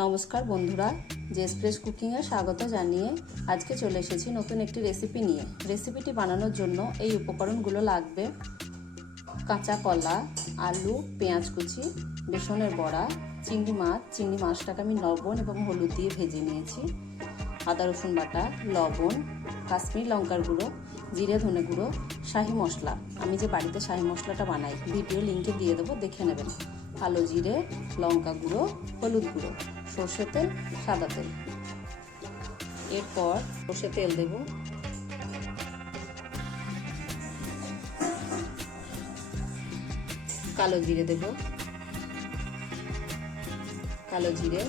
নমস্কার বন্ধুরা, জেসপ্রেস কুকিংয়ে স্বাগত জানিয়ে আজকে চলে এসেছি নতুন একটি রেসিপি নিয়ে। রেসিপিটি বানানোর জন্য এই উপকরণগুলো লাগবে কাঁচা কলা, আলু, পেঁয়াজ কুচি, বেসনের বড়া, চিংড়ি মাছ। চিংড়ি মাছটাকে আমি লবণ এবং হলুদ দিয়ে ভেজে নিয়েছি। আদা, রসুন বাটা, লবণ, কাশ্মীর লঙ্কার গুঁড়ো, জিরে, ধনে গুঁড়ো, শাহি মশলা। আমি যে বাড়িতে শাহি মশলাটা বানাই, ভিডিও লিঙ্কে দিয়ে দেবো, দেখে নেবেন। কালো জিরে, লঙ্কা গুঁড়ো, হলুদ গুঁড়ো সর্ষে তেল, সাদা তেল। এরপর সর্ষে তেল দেব। কালো জিরে দেব। কালো জিরে।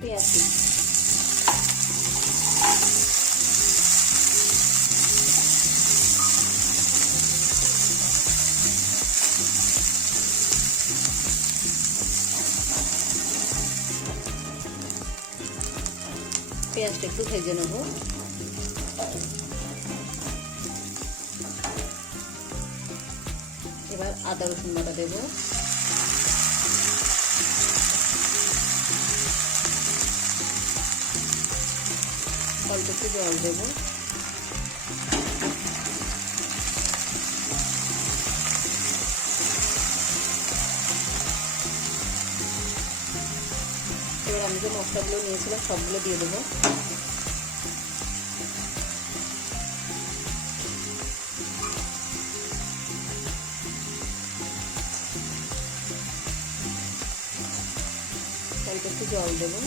পেঁয়াজ পেঁয়াজটা একটু ভেজে নেব। এবার আদা রসুন বাটা দেব। অল্প একটু জল দেব। এবার আমি যে মশলাগুলো নিয়েছিলাম, সবগুলো দিয়ে দেবো। একটু জল দেবো।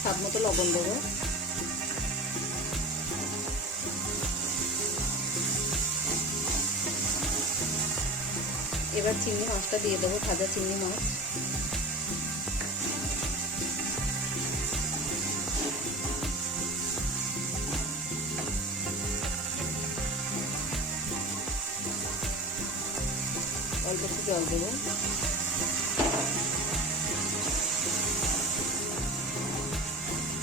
স্বাদ মতো লবণ দেবো। এবার চিংড়ি মাছটা দিয়ে দেবো, ভাজা চিংড়ি মাছ অল্প একটু জল দেবো।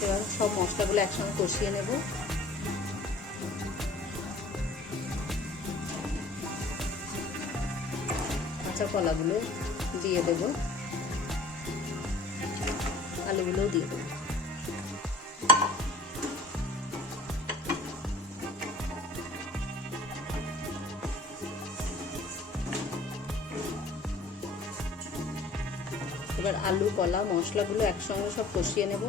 এবার সব মশলাগুলো একসঙ্গে কষিয়ে নেব। কাঁচা কলাগুলো দিয়ে দেব। আলুগুলোও দিয়ে দেবো। এবার আলু, কলা, মশলাগুলো একসঙ্গে সব কষিয়ে নেব।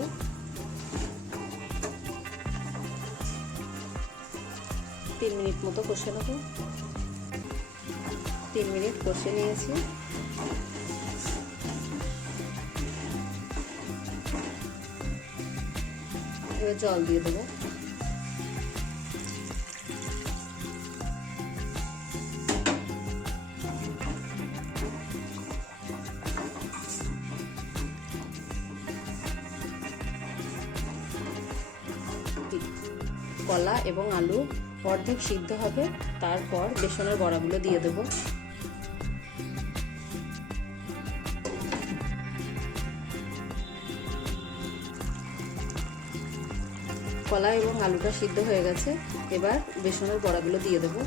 তিন মিনিট মতো কষে নেব। তিন মিনিট কষে নিয়েছি। এবার জল দিয়ে দেবো। কলা এবং আলু অর্ধেক সিদ্ধ হবে, তারপর বেসনের বড়াগুলো দিয়ে দেবো। কলা এবং আলুটা সিদ্ধ হয়ে গেছে। এবার বেসনের বড়াগুলো দিয়ে দেবো।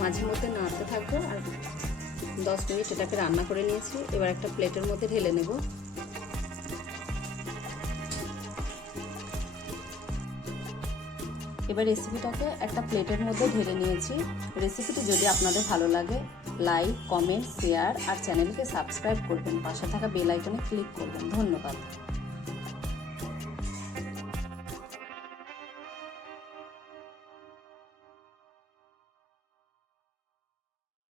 মাঝে মধ্যে নাড়তে থাকব আর দশ মিনিট এটাকে রান্না করে নিয়েছি। এবার একটা প্লেটের মধ্যে ঢেলে নেব। এবার রেসিপিটাকে একটা প্লেটের মধ্যে ঢেলে নিয়েছি। রেসিপিটি যদি আপনাদের ভালো লাগে লাইক কমেন্ট শেয়ার আর চ্যানেলকে সাবস্ক্রাইব করবেন। পাশে থাকা বেল আইকনে ক্লিক করবেন। ধন্যবাদ।